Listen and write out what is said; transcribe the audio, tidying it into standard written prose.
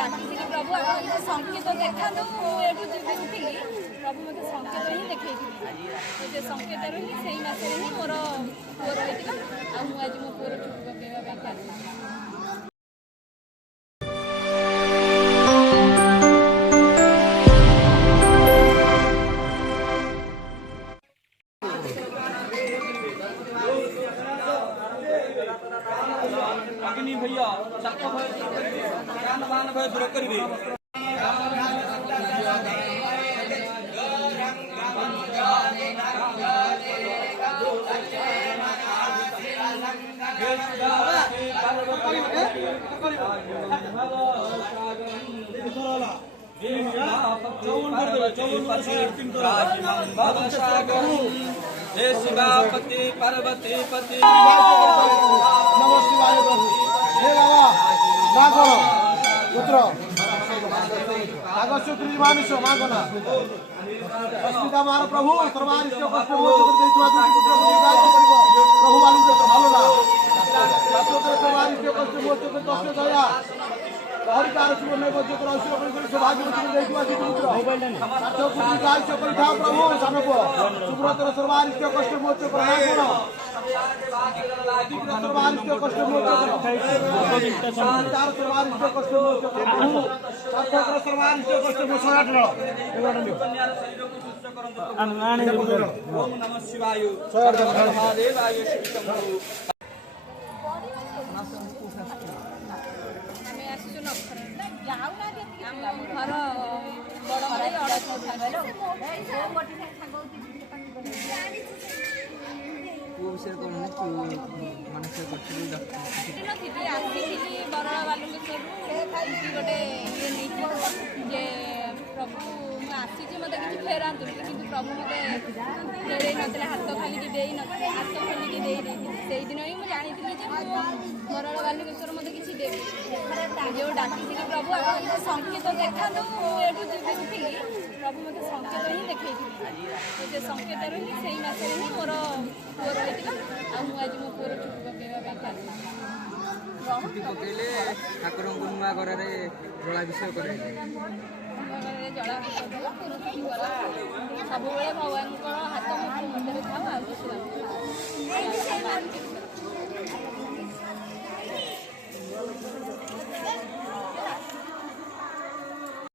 डाकिली प्रभु आप संकेत देखा एठू जीवी उठिकी प्रभु मत संकेत ही देखी से संकेत ही से मसरे ही मोर पुआ रही आज मो पुअर चुटी पकड़ा भैया शुरू करेंगे शिवापति पार्वती पति नमः शिवाय हे बाबा पुत्र आगस्त्य मानुष मागना अस्मिता मार प्रभु सर्वारिष्ट कष्ट प्रभु मालूम भलो ना सर्वारिष्ट कष्ट मोच कष्ट दया हरिकार सुवर्ण बज्र सौभाग्य प्रभु सानप सुब्रतर सर्वारिष्ट कष्ट मोच सर्वारिष्ट कष्ट मोच सर्वारिष्ट कष्ट मोच सर्वारिष्ट कष्ट मोच ओम नमः शिवाय महादेवाय घर बड़ भाई विषय कौन मानसिक आसती बरड़ा बालुकेश्वर गोटे ये प्रभु मुझे आसी मत कि फेरातु कि प्रभु मत फेर ना हाथ खाली हाथ खोलिकी से दिन ही मुझे जानी बरड़ा बालुकेश्वर मत कि देवी जो डाकिली प्रभु आप संकेत देखा एठू जीवी उठिकी प्रभु मत संकेत ही देखी से संकेत ही से मसरे ही मोर पुआ रही आज मो पुअर चुटी पकड़ा छुट्टी पकड़े ठाकुर को नुआ घर जलाभिषेक कर जलाभिषेक गला पुअर चुटी गला सब भगवान हाथ मुठ मध्य था